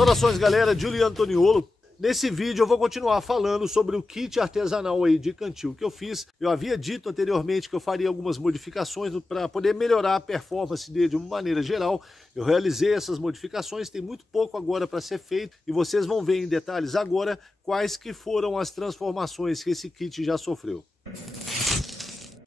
Saudações, galera, Giulio Antoniolo. Nesse vídeo eu vou continuar falando sobre o kit artesanal aí de cantil que eu fiz. Eu havia dito anteriormente que eu faria algumas modificações para poder melhorar a performance dele de uma maneira geral. Eu realizei essas modificações, tem muito pouco agora para ser feito e vocês vão ver em detalhes agora quais que foram as transformações que esse kit já sofreu.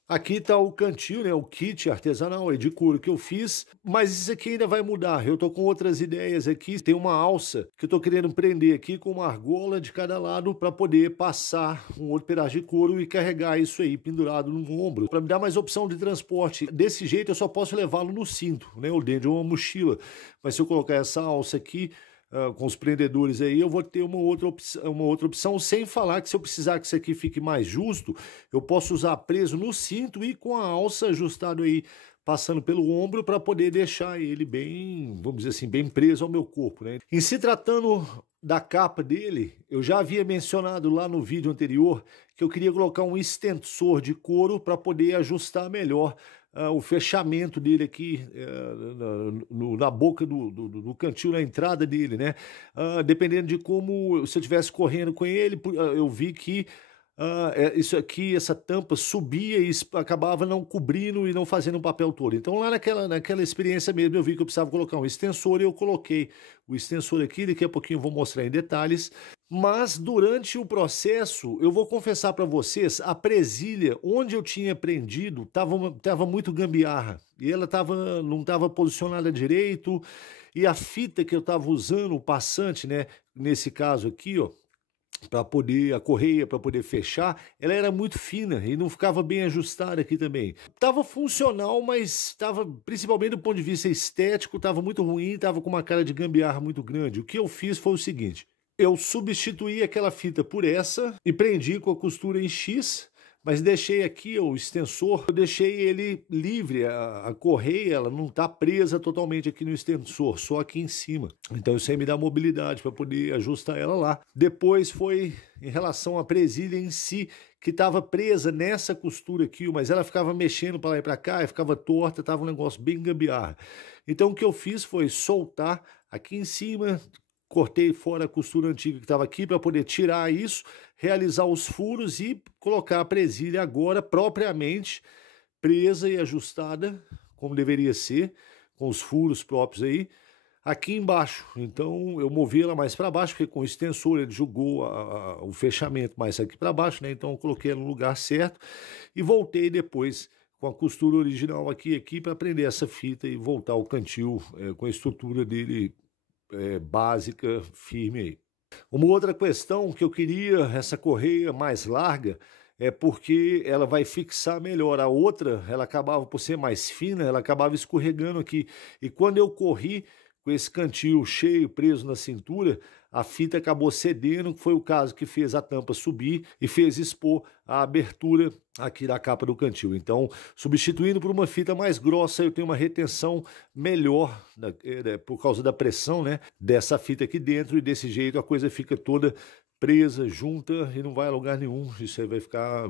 Aqui está o cantil, né, o kit artesanal aí de couro que eu fiz, mas isso aqui ainda vai mudar. Eu tô com outras ideias aqui. Tem uma alça que eu tô querendo prender aqui com uma argola de cada lado para poder passar um outro pedaço de couro e carregar isso aí pendurado no ombro, para me dar mais opção de transporte. Desse jeito eu só posso levá-lo no cinto, né, ou dentro de uma mochila. Mas se eu colocar essa alça aqui, com os prendedores aí, eu vou ter uma outra opção, sem falar que se eu precisar que isso aqui fique mais justo, eu posso usar preso no cinto e com a alça ajustado aí, passando pelo ombro, para poder deixar ele bem, vamos dizer assim, bem preso ao meu corpo, né? Em se tratando da capa dele, eu já havia mencionado lá no vídeo anterior que eu queria colocar um extensor de couro para poder ajustar melhor o fechamento dele aqui na boca do cantil, na entrada dele, né? Dependendo de como, se eu estivesse correndo com ele, eu vi que isso aqui, essa tampa subia e acabava não cobrindo e não fazendo o papel todo. Então lá naquela experiência mesmo eu vi que eu precisava colocar um extensor e eu coloquei o extensor aqui, daqui a pouquinho eu vou mostrar em detalhes. Mas durante o processo, eu vou confessar para vocês, a presilha onde eu tinha prendido tava muito gambiarra e ela não estava posicionada direito, e a fita que eu estava usando, o passante, né, nesse caso aqui, ó, a correia para poder fechar, ela era muito fina e não ficava bem ajustada aqui também. Tava funcional, mas tava, principalmente do ponto de vista estético, tava muito ruim, tava com uma cara de gambiarra muito grande. O que eu fiz foi o seguinte: eu substituí aquela fita por essa e prendi com a costura em X, mas deixei aqui o extensor, eu deixei ele livre, a correia ela não está presa totalmente aqui no extensor, só aqui em cima. Então isso aí me dá mobilidade para poder ajustar ela lá. Depois foi em relação à presilha em si, que estava presa nessa costura aqui, mas ela ficava mexendo para lá e para cá, e ficava torta, estava um negócio bem gambiarra. Então o que eu fiz foi soltar aqui em cima, cortei fora a costura antiga que estava aqui para poder tirar isso, realizar os furos e colocar a presilha agora propriamente presa e ajustada, como deveria ser, com os furos próprios aí, aqui embaixo. Então eu movi ela mais para baixo, porque com o extensor ele jogou o fechamento mais aqui para baixo, né? Então eu coloquei ela no lugar certo e voltei depois com a costura original aqui para prender essa fita e voltar o cantil com a estrutura dele básica, firme aí. Uma outra questão que eu queria, essa correia mais larga, é porque ela vai fixar melhor. A outra, ela acabava, por ser mais fina, ela acabava escorregando aqui. E quando eu corri com esse cantil cheio, preso na cintura, a fita acabou cedendo, que foi o caso que fez a tampa subir e fez expor a abertura aqui da capa do cantil. Então, substituindo por uma fita mais grossa, eu tenho uma retenção melhor por causa da pressão, né, dessa fita aqui dentro, e desse jeito a coisa fica toda presa, junta e não vai a lugar nenhum. Isso aí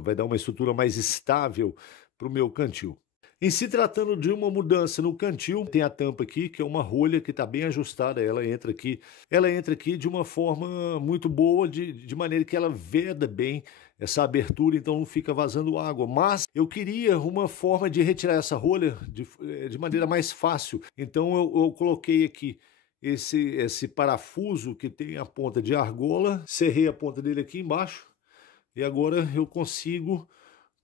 vai dar uma estrutura mais estável para o meu cantil. Em se tratando de uma mudança no cantil, tem a tampa aqui, que é uma rolha que está bem ajustada, ela entra aqui de uma forma muito boa, de maneira que ela veda bem essa abertura, então não fica vazando água. Mas eu queria uma forma de retirar essa rolha de maneira mais fácil, então eu coloquei aqui esse parafuso que tem a ponta de argola, serrei a ponta dele aqui embaixo, e agora eu consigo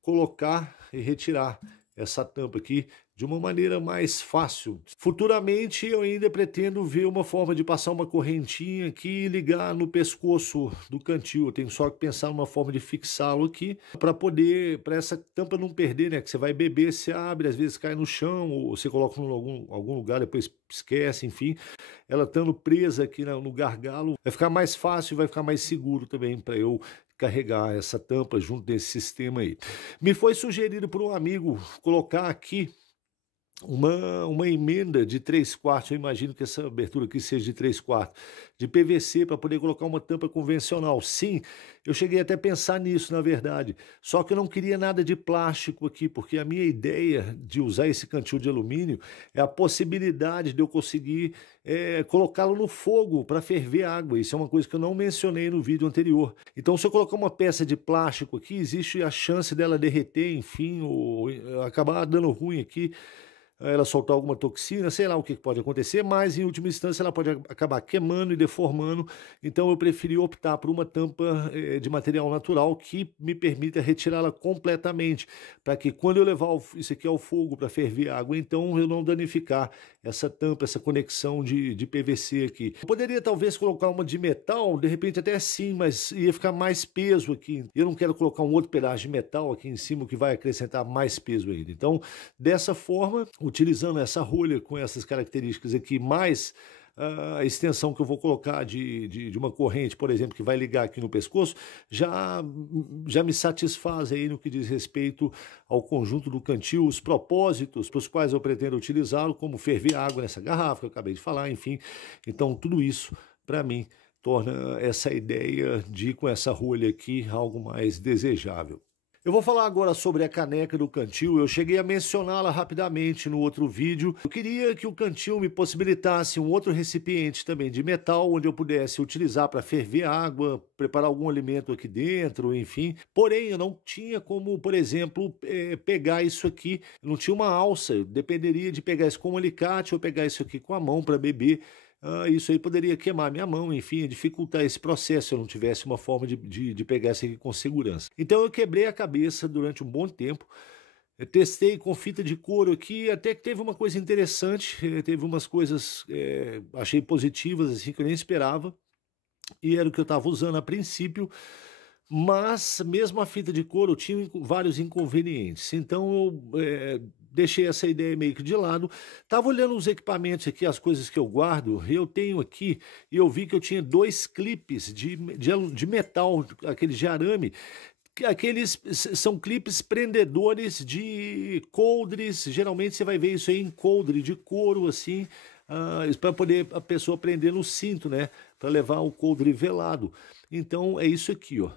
colocar e retirar essa tampa aqui de uma maneira mais fácil. Futuramente eu ainda pretendo ver uma forma de passar uma correntinha aqui e ligar no pescoço do cantil. Eu tenho só que pensar numa forma de fixá-lo aqui para essa tampa não perder, né? Que você vai beber, você abre, às vezes cai no chão, ou você coloca em algum lugar, depois esquece, enfim. Ela estando presa aqui no gargalo, vai ficar mais fácil e vai ficar mais seguro também para eu carregar essa tampa junto desse sistema aí. Me foi sugerido por um amigo colocar aqui uma emenda de 3/4, eu imagino que essa abertura aqui seja de 3/4, de PVC para poder colocar uma tampa convencional. Sim, eu cheguei até a pensar nisso, na verdade, só que eu não queria nada de plástico aqui, porque a minha ideia de usar esse cantil de alumínio é a possibilidade de eu conseguir colocá-lo no fogo para ferver água. Isso é uma coisa que eu não mencionei no vídeo anterior. Então, se eu colocar uma peça de plástico aqui, existe a chance dela derreter, enfim, ou acabar dando ruim aqui, ela soltar alguma toxina, sei lá o que pode acontecer, mas em última instância ela pode acabar queimando e deformando. Então eu preferi optar por uma tampa de material natural que me permita retirá-la completamente, para que quando eu levar isso aqui ao fogo para ferver água, então eu não danificar essa tampa, essa conexão de PVC aqui. Eu poderia talvez colocar uma de metal, de repente até sim, mas ia ficar mais peso aqui. Eu não quero colocar um outro pedaço de metal aqui em cima que vai acrescentar mais peso ainda. Então, dessa forma, utilizando essa rolha com essas características aqui, mais a extensão que eu vou colocar de uma corrente, por exemplo, que vai ligar aqui no pescoço, já me satisfaz aí no que diz respeito ao conjunto do cantil, os propósitos para os quais eu pretendo utilizá-lo, como ferver água nessa garrafa que eu acabei de falar, enfim. Então, tudo isso, para mim, torna essa ideia de ir com essa rolha aqui algo mais desejável. Eu vou falar agora sobre a caneca do cantil. Eu cheguei a mencioná-la rapidamente no outro vídeo. Eu queria que o cantil me possibilitasse um outro recipiente também de metal, onde eu pudesse utilizar para ferver água, preparar algum alimento aqui dentro, enfim. Porém, eu não tinha como, por exemplo, pegar isso aqui. Eu não tinha uma alça. Eu dependeria de pegar isso com um alicate ou pegar isso aqui com a mão para beber. Isso aí poderia queimar minha mão, enfim, dificultar esse processo se eu não tivesse uma forma de pegar isso aqui com segurança. Então eu quebrei a cabeça durante um bom tempo, eu testei com fita de couro aqui, até que teve uma coisa interessante, teve umas coisas, achei positivas, assim, que eu nem esperava, e era o que eu estava usando a princípio, mas mesmo a fita de couro tinha vários inconvenientes, então eu deixei essa ideia meio que de lado. Estava olhando os equipamentos aqui, as coisas que eu guardo, eu tenho aqui, e eu vi que eu tinha 2 clipes de metal, aqueles de arame. Aqueles são clipes prendedores de coldres, geralmente você vai ver isso aí em coldre de couro, assim, para poder a pessoa prender no cinto, né, para levar o coldre velado. Então é isso aqui, ó.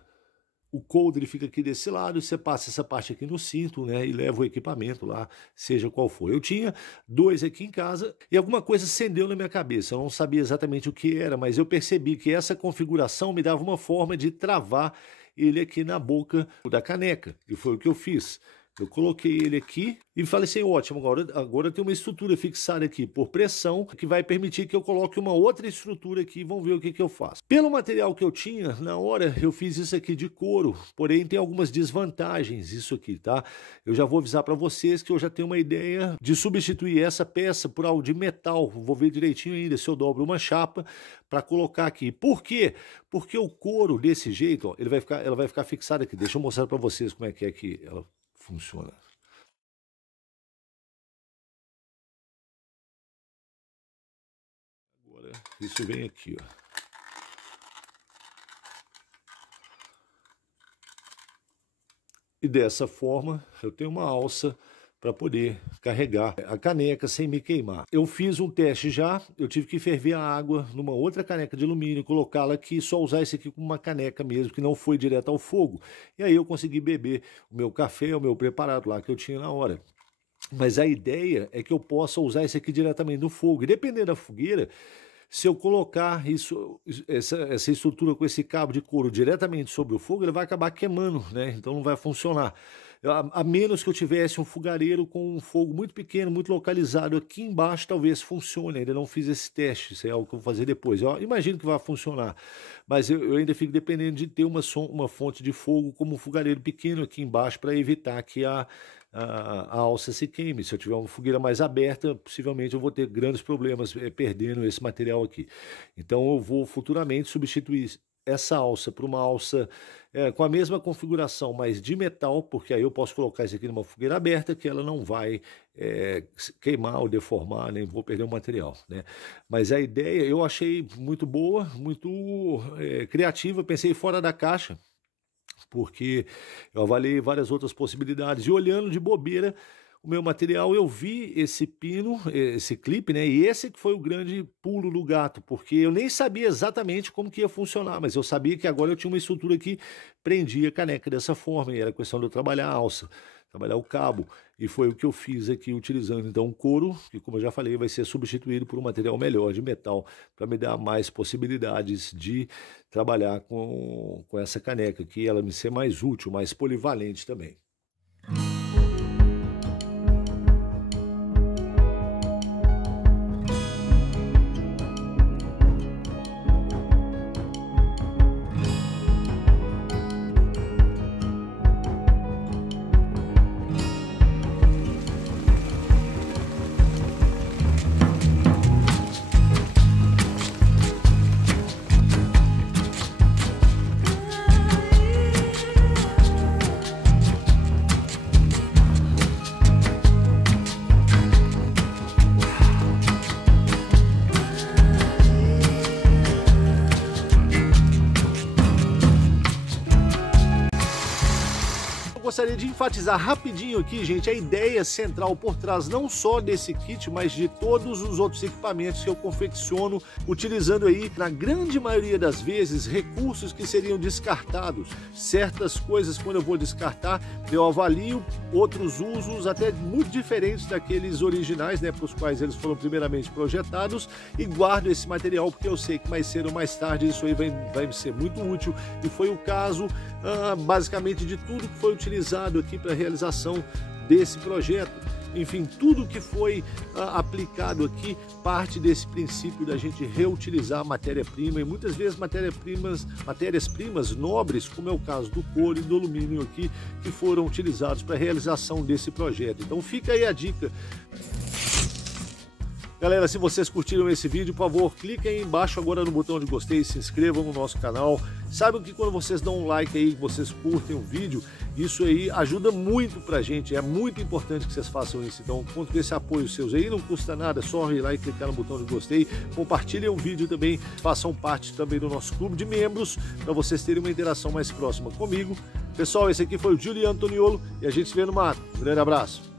O coldre fica aqui desse lado, você passa essa parte aqui no cinto, né, e leva o equipamento lá, seja qual for. Eu tinha 2 aqui em casa e alguma coisa acendeu na minha cabeça. Eu não sabia exatamente o que era, mas eu percebi que essa configuração me dava uma forma de travar ele aqui na boca da caneca, e foi o que eu fiz. Eu coloquei ele aqui e falei assim, ótimo, agora tem uma estrutura fixada aqui por pressão que vai permitir que eu coloque uma outra estrutura aqui e vamos ver o que eu faço. Pelo material que eu tinha, na hora eu fiz isso aqui de couro, porém tem algumas desvantagens isso aqui, tá? Eu já vou avisar para vocês que eu já tenho uma ideia de substituir essa peça por algo de metal. Vou ver direitinho ainda se eu dobro uma chapa para colocar aqui. Por quê? Porque o couro desse jeito, ó, ela vai ficar fixada aqui. Deixa eu mostrar para vocês como é que ela funciona. Agora isso vem aqui, ó. E dessa forma eu tenho uma alça para poder carregar a caneca sem me queimar. Eu fiz um teste já, eu tive que ferver a água numa outra caneca de alumínio, colocá-la aqui, só usar esse aqui como uma caneca mesmo, que não foi direto ao fogo. E aí eu consegui beber o meu café, o meu preparado lá que eu tinha na hora. Mas a ideia é que eu possa usar esse aqui diretamente no fogo. E dependendo da fogueira, se eu colocar essa estrutura com esse cabo de couro diretamente sobre o fogo, ele vai acabar queimando, né? Então não vai funcionar. A menos que eu tivesse um fogareiro com um fogo muito pequeno, muito localizado aqui embaixo, talvez funcione. Ainda não fiz esse teste, isso é algo que eu vou fazer depois. Eu imagino que vai funcionar, mas eu ainda fico dependendo de ter uma fonte de fogo como um fogareiro pequeno aqui embaixo para evitar que a alça se queime. Se eu tiver uma fogueira mais aberta, possivelmente eu vou ter grandes problemas perdendo esse material aqui. Então eu vou futuramente substituir essa alça por uma alça com a mesma configuração, mas de metal, porque aí eu posso colocar isso aqui numa fogueira aberta que ela não vai queimar ou deformar, nem vou perder o material, né? Mas a ideia eu achei muito boa, muito criativa, pensei fora da caixa, porque eu avaliei várias outras possibilidades e olhando de bobeira, o meu material, eu vi esse pino, esse clipe, né? E esse que foi o grande pulo do gato, porque eu nem sabia exatamente como que ia funcionar, mas eu sabia que agora eu tinha uma estrutura que prendia a caneca dessa forma, e era questão de eu trabalhar a alça, trabalhar o cabo, e foi o que eu fiz aqui utilizando então o couro, que como eu já falei vai ser substituído por um material melhor de metal, para me dar mais possibilidades de trabalhar com essa caneca aqui, ela me ser mais útil, mais polivalente também. Gostaria de enfatizar rapidinho aqui, gente, a ideia central por trás não só desse kit, mas de todos os outros equipamentos que eu confecciono, utilizando aí, na grande maioria das vezes, recursos que seriam descartados. Certas coisas, quando eu vou descartar, eu avalio outros usos até muito diferentes daqueles originais, né, para os quais eles foram primeiramente projetados, e guardo esse material porque eu sei que mais cedo ou mais tarde isso aí vai me ser muito útil, e foi o caso basicamente de tudo que foi utilizado aqui para a realização desse projeto. Enfim, tudo que foi aplicado aqui parte desse princípio da gente reutilizar matéria-prima, e muitas vezes matérias-primas nobres, como é o caso do couro e do alumínio aqui, que foram utilizados para a realização desse projeto. Então fica aí a dica. Galera, se vocês curtiram esse vídeo, por favor, cliquem aí embaixo agora no botão de gostei, se inscrevam no nosso canal. Saibam que quando vocês dão um like aí, vocês curtem o vídeo, isso aí ajuda muito pra gente, é muito importante que vocês façam isso. Então, conto com esse apoio seus aí, não custa nada, é só ir lá e clicar no botão de gostei, compartilhem o vídeo também, façam parte também do nosso clube de membros, para vocês terem uma interação mais próxima comigo. Pessoal, esse aqui foi o Giuliano Toniolo e a gente se vê no mato. Um grande abraço.